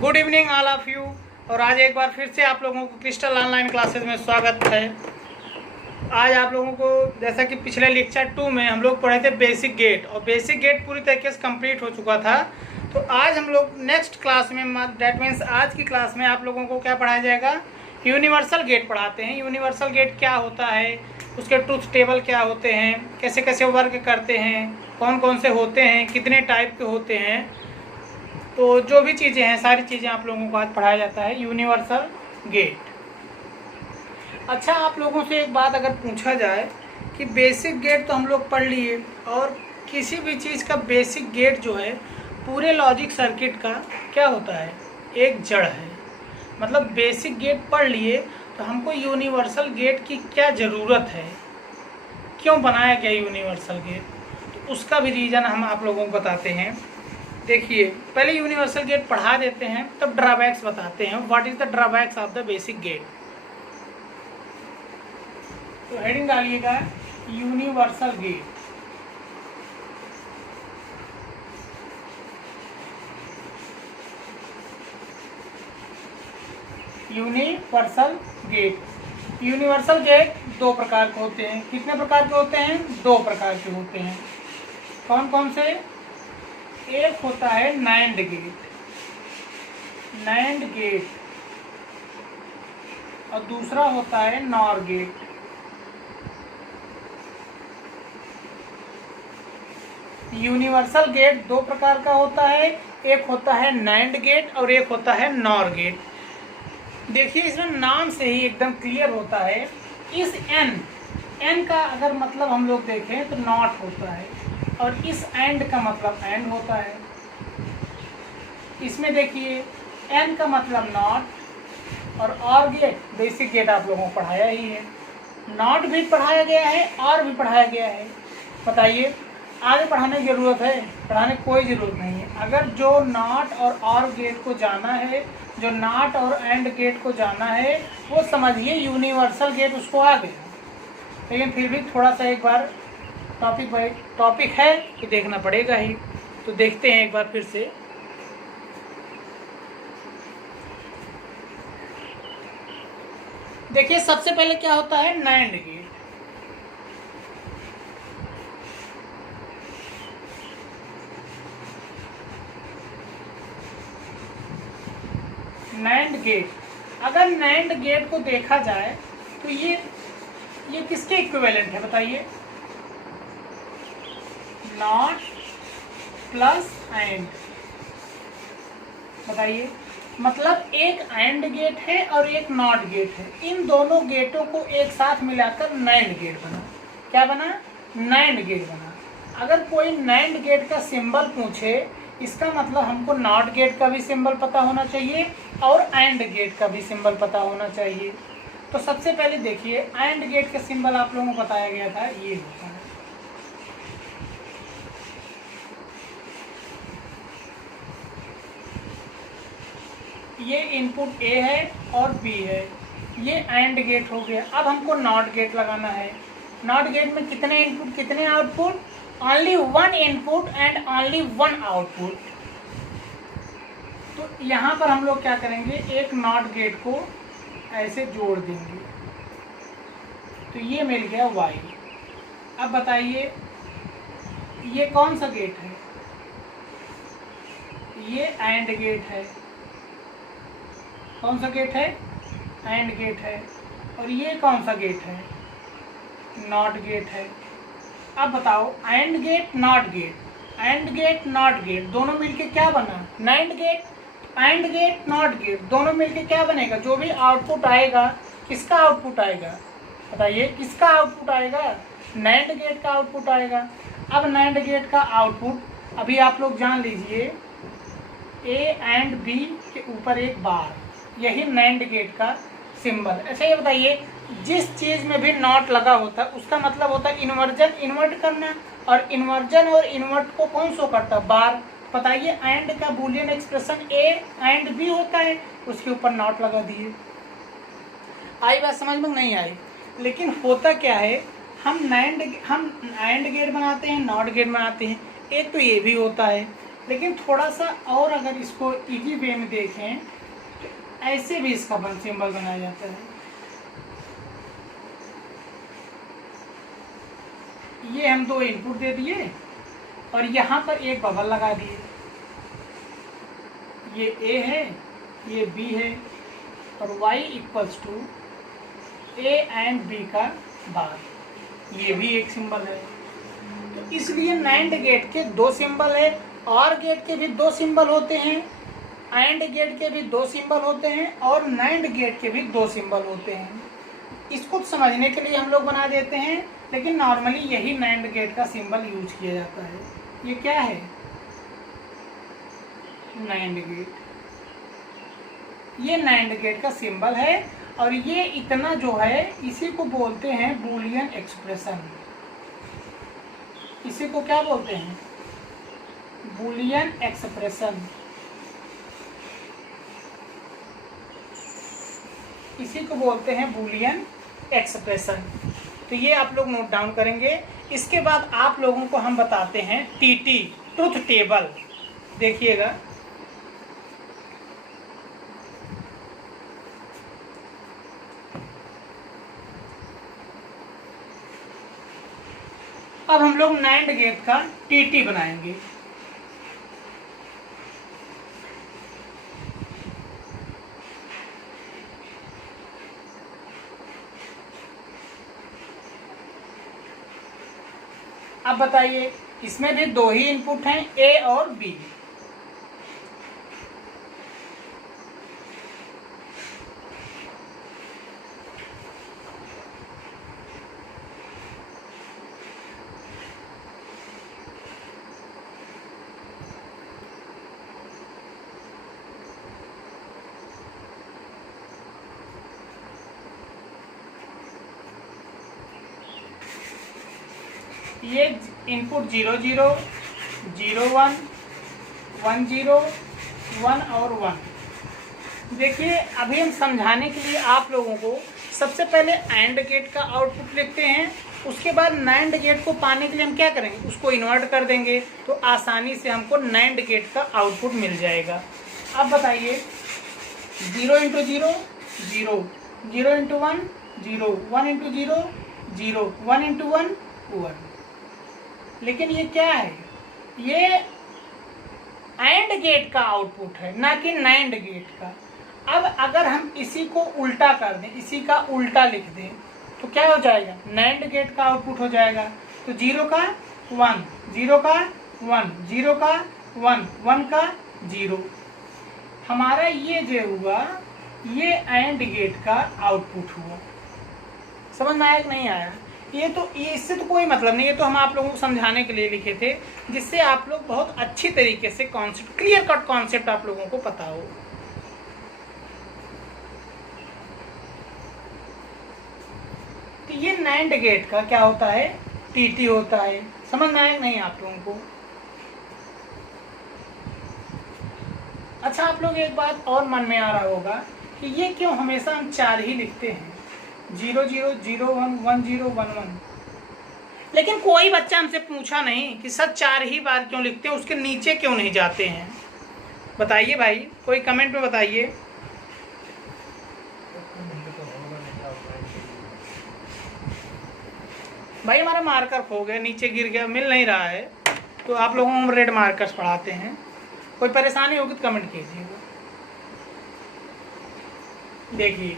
Good evening all of you. और आज एक बार फिर से आप लोगों को क्रिस्टल ऑनलाइन क्लासेस में स्वागत है। आज आप लोगों को जैसा कि पिछले लेक्चर 2 में हम लोग पढ़े थे बेसिक गेट, और बेसिक गेट पूरी तरीके से कंप्लीट हो चुका था। तो आज हम लोग नेक्स्ट क्लास में, डैट मीन्स आज की क्लास में आप लोगों को क्या पढ़ाया जाएगा, यूनिवर्सल गेट पढ़ाते हैं। यूनिवर्सल गेट क्या होता है, उसके ट्रूथ टेबल क्या होते हैं, कैसे कैसे वर्क करते हैं, कौन कौन से होते हैं, कितने टाइप के होते हैं, तो जो भी चीज़ें हैं सारी चीज़ें आप लोगों को आज पढ़ाया जाता है यूनिवर्सल गेट। अच्छा, आप लोगों से एक बात अगर पूछा जाए कि बेसिक गेट तो हम लोग पढ़ लिए, और किसी भी चीज़ का बेसिक गेट जो है पूरे लॉजिक सर्किट का क्या होता है, एक जड़ है। मतलब बेसिक गेट पढ़ लिए तो हमको यूनिवर्सल गेट की क्या ज़रूरत है, क्यों बनाया गया यूनिवर्सल गेट, तो उसका भी रीज़न हम आप लोगों को बताते हैं। देखिए, पहले यूनिवर्सल गेट पढ़ा देते हैं, तब ड्रॉबैक्स बताते हैं। What is the drawbacks of the basic gate. तो हेडिंग डालिएगा universal gate. Universal gate. Universal gate दो प्रकार के होते हैं। कितने प्रकार के होते हैं? दो प्रकार के होते हैं। कौन कौन से? एक होता है नैंड गेट, नैंड गेट, और दूसरा होता है नॉर गेट। यूनिवर्सल गेट दो प्रकार का होता है, एक होता है नैंड गेट और एक होता है नॉर गेट। देखिए, इसमें नाम से ही एकदम क्लियर होता है। इस एन का अगर मतलब हम लोग देखें तो नॉट होता है, और इस एंड का मतलब एंड होता है। इसमें देखिए, एन का मतलब नॉट, और गेट बेसिक गेट आप लोगों को पढ़ाया ही है। नॉट भी पढ़ाया गया है और भी पढ़ाया गया है। बताइए, आगे पढ़ाने की जरूरत है? पढ़ाने की कोई ज़रूरत नहीं है। अगर जो नॉट और गेट को जाना है, जो नॉट और एंड गेट को जाना है, वो समझिए यूनिवर्सल गेट उसको आ गया। लेकिन फिर भी थोड़ा सा एक बार टॉपिक है तो देखना पड़ेगा ही। तो देखते हैं एक बार फिर से। देखिए, सबसे पहले क्या होता है, नैंड गेट। नैंड गेट, अगर नैंड गेट को देखा जाए तो ये किसके इक्विवेलेंट है बताइए? Not plus and. बताइए, मतलब एक एंड गेट है और एक नॉट गेट है। इन दोनों गेटों को एक साथ मिलाकर नैंड गेट बना। क्या बना? नैंड गेट बना। अगर कोई नैंड गेट का सिंबल पूछे, इसका मतलब हमको नॉट गेट का भी सिंबल पता होना चाहिए और एंड गेट का भी सिंबल पता होना चाहिए। तो सबसे पहले देखिए, एंड गेट का सिंबल आप लोगों को बताया गया था, ये होता है। ये इनपुट ए है और बी है, ये एंड गेट हो गया। अब हमको नॉट गेट लगाना है। नॉट गेट में कितने इनपुट कितने output? Only one input and only one output. तो यहाँ पर हम लोग क्या करेंगे, एक नॉट गेट को ऐसे जोड़ देंगे, तो ये मिल गया वाई। अब बताइए, ये कौन सा गेट है? ये एंड गेट है। कौन सा गेट है? एंड गेट है। और ये कौन सा गेट है? नॉट गेट है। अब बताओ, and gate not gate, and gate not gate दोनों मिलके क्या बना? NAND gate. And gate not gate दोनों मिलके क्या बनेगा? जो भी आउटपुट आएगा, किसका आउटपुट आएगा बताइए? किसका आउटपुट आएगा? नैंड गेट का आउटपुट आएगा। अब नैंड गेट का आउटपुट अभी आप लोग जान लीजिए, ए एंड बी के ऊपर एक बार, यही नैंड गेट का सिंबल। अच्छा, ये बताइए, जिस चीज में भी नॉट लगा होता है उसका मतलब होता है इन्वर्जन, इन्वर्ट करना। और इन्वर्जन और इन्वर्ट को कौन शो करता है? बार। बताइए, एंड का boolean expression A and B होता है, उसके ऊपर नॉट लगा दिए। आई बात समझ में? नहीं आई। लेकिन होता क्या है, हम एंड गेट बनाते हैं, नॉट गेट बनाते हैं। एक तो ये भी होता है, लेकिन थोड़ा सा और अगर इसको इजी वे में देखें तो ऐसे भी इसका सिंबल बनाया जाता है। ये हम 2 इनपुट दे दिए और यहाँ पर एक बबल लगा दिए। ये A है, ये B है और y equals to A and B का बार, ये भी एक सिंबल है। तो इसलिए नाइंड गेट के 2 सिंबल है, और गेट के भी 2 सिंबल होते हैं, एंड गेट के भी 2 सिंबल होते हैं और नाइंड गेट के भी 2 सिंबल होते हैं। इसको समझने के लिए हम लोग बना देते हैं, लेकिन नॉर्मली यही नाइंड गेट का सिंबल यूज किया जाता है। ये क्या है? नाइंड गेट। ये नाइंड गेट का सिंबल है और ये इतना जो है इसी को बोलते हैं बूलियन एक्सप्रेशन। इसी को क्या बोलते हैं? Boolean expression. इसी को बोलते हैं बूलियन एक्सप्रेशन। तो ये आप लोग नोट डाउन करेंगे। इसके बाद आप लोगों को हम बताते हैं टीटी, ट्रुथ टेबल। देखिएगा, अब हम लोग नाइंड गेट का टीटी बनाएंगे। अब बताइए, इसमें भी 2 ही इनपुट हैं, A और B। ये इनपुट 0 0 0 1 1 0 1 और 1। देखिए, अभी हम समझाने के लिए आप लोगों को सबसे पहले एंड गेट का आउटपुट लिखते हैं, उसके बाद नाइंड गेट को पाने के लिए हम क्या करेंगे? उसको इन्वर्ट कर देंगे, तो आसानी से हमको नाइंड गेट का आउटपुट मिल जाएगा। अब बताइए, 0 इंटू 0 0, 0 इंटू 1 0, 1 इंटू 0 0, 1 इंटू 1 1। लेकिन ये क्या है? ये एंड गेट का आउटपुट है, ना कि नाइंड गेट का। अब अगर हम इसी को उल्टा कर दें, इसी का उल्टा लिख दें, तो क्या हो जाएगा? नाइंड गेट का आउटपुट हो जाएगा। तो 0 का 1, 0 का 1, 0 का 1, 1 का 0। हमारा ये जो हुआ, ये एंड गेट का आउटपुट हुआ। समझ में आया कि नहीं आया? ये तो इससे तो कोई मतलब नहीं, ये तो हम आप लोगों को समझाने के लिए लिखे थे, जिससे आप लोग बहुत अच्छी तरीके से कॉन्सेप्ट, क्लियर कट कॉन्सेप्ट आप लोगों को पता हो। तो ये नाइंड गेट का क्या होता है? टीटी होता है। समझ में आया नहीं आप लोगों को? अच्छा, आप लोग एक बात और मन में आ रहा होगा कि ये क्यों हमेशा हम 4 ही लिखते हैं, 0 0 0 1 1 0 1 1। लेकिन कोई बच्चा हमसे पूछा नहीं कि सर 4 ही बार क्यों लिखते हैं, उसके नीचे क्यों नहीं जाते हैं? बताइए भाई, कोई कमेंट में बताइए। भाई हमारा मार्कर खो गया, नीचे गिर गया, मिल नहीं रहा है, तो आप लोगों को हम रेड मार्कर्स पढ़ाते हैं। कोई परेशानी होगी तो कमेंट कीजिएगा। देखिए,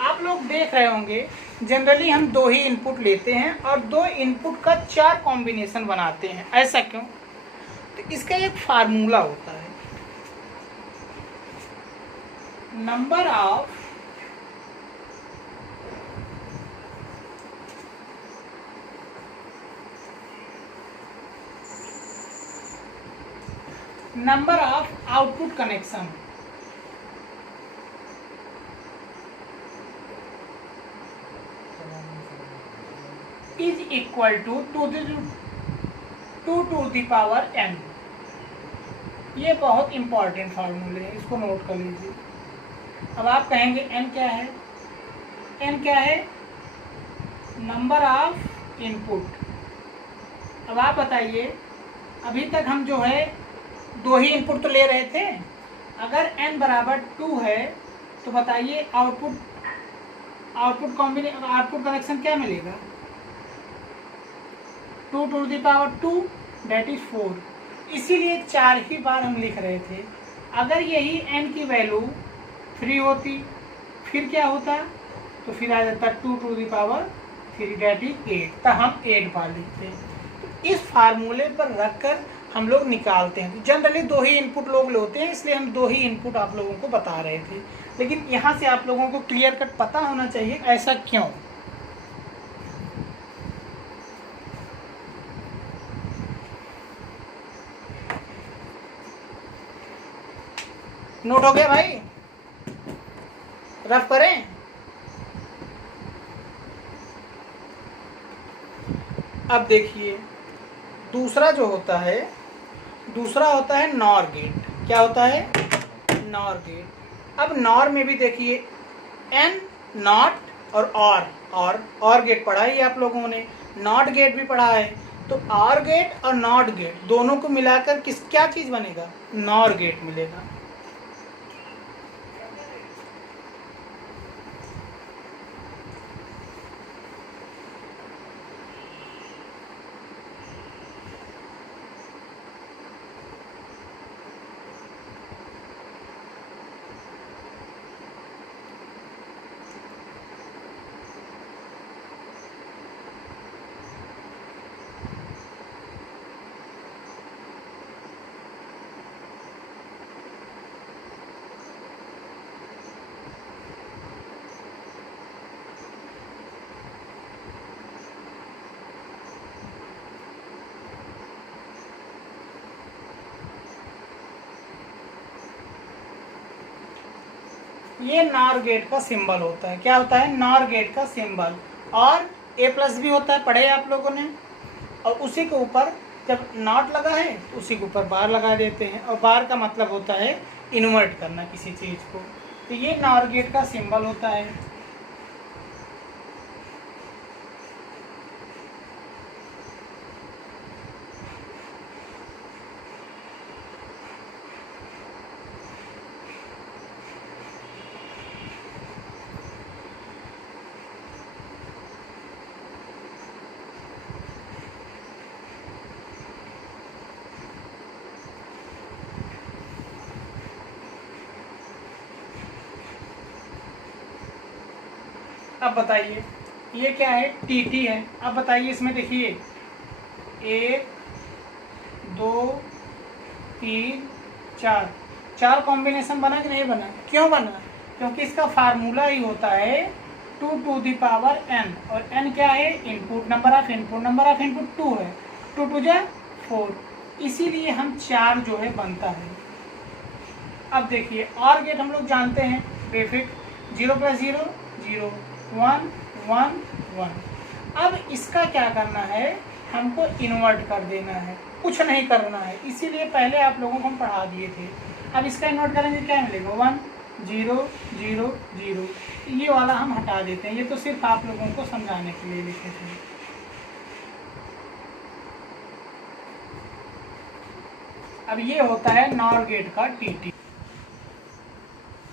आप लोग देख रहे होंगे, जनरली हम 2 ही इनपुट लेते हैं और 2 इनपुट का 4 कॉम्बिनेशन बनाते हैं। ऐसा क्यों? तो इसका एक फार्मूला होता है, number of output connection is equal to 2 to the power n। ये बहुत इंपॉर्टेंट फार्मूले है, इसको नोट कर लीजिए। अब आप कहेंगे n क्या है? n क्या है? Number of input. अब आप बताइए, अभी तक हम जो है 2 ही इनपुट तो ले रहे थे। अगर n बराबर 2 है तो बताइए आउटपुट कनेक्शन क्या मिलेगा? 2 to the power 2 that is 4। इसीलिए 4 ही बार हम लिख रहे थे। अगर यही n की वैल्यू 3 होती फिर क्या होता? तो फिर आ जाता 2 to the power 3 that is 8, तो हम 8 बार लिखते हैं। तो इस फार्मूले पर रखकर हम लोग निकालते हैं। जनरली 2 ही इनपुट लोग लेते हैं, इसलिए हम 2 ही इनपुट आप लोगों को बता रहे थे। लेकिन यहाँ से आप लोगों को क्लियर कट पता होना चाहिए ऐसा क्यों। नोट हो गया भाई? रफ करें? अब देखिए दूसरा होता है नॉर गेट। क्या होता है? Nor gate. अब नॉर में भी देखिए एन, नॉट और गेट पढ़ा ही आप लोगों ने, नॉट गेट भी पढ़ा है। तो ऑर गेट और नॉट गेट दोनों को मिलाकर क्या चीज बनेगा? नॉर गेट मिलेगा। ये नॉर गेट का सिंबल होता है। क्या होता है? नॉर गेट का सिंबल। और A+ भी होता है, पढ़े आप लोगों ने। और उसी के ऊपर जब नॉट लगा है तो उसी के ऊपर बार लगा देते हैं, और बार का मतलब होता है इन्वर्ट करना किसी चीज को। तो ये नॉर गेट का सिंबल होता है। अब बताइए ये क्या है? TT है। अब बताइए इसमें देखिए 1 2 3 4 कॉम्बिनेशन बना कि नहीं बना? क्यों बना? क्योंकि इसका फार्मूला ही होता है 2 टू द पावर n, और n क्या है? इनपुट नंबर ऑफ इनपुट 2 है। 2 2 जा 4, इसीलिए हम 4 जो है बनता है। अब देखिए और गेट हम लोग जानते हैं बेसिक 0 + 0 0 1 1 1। अब इसका क्या करना है? हमको इन्वर्ट कर देना है, कुछ नहीं करना है। इसीलिए पहले आप लोगों को हम पढ़ा दिए थे। अब इसका इन्वर्ट करेंगे क्या मिलेगा? 1 0 0 0। ये वाला हम हटा देते हैं, ये तो सिर्फ आप लोगों को समझाने के लिए लिखे थे। अब ये होता है नॉर गेट का TT।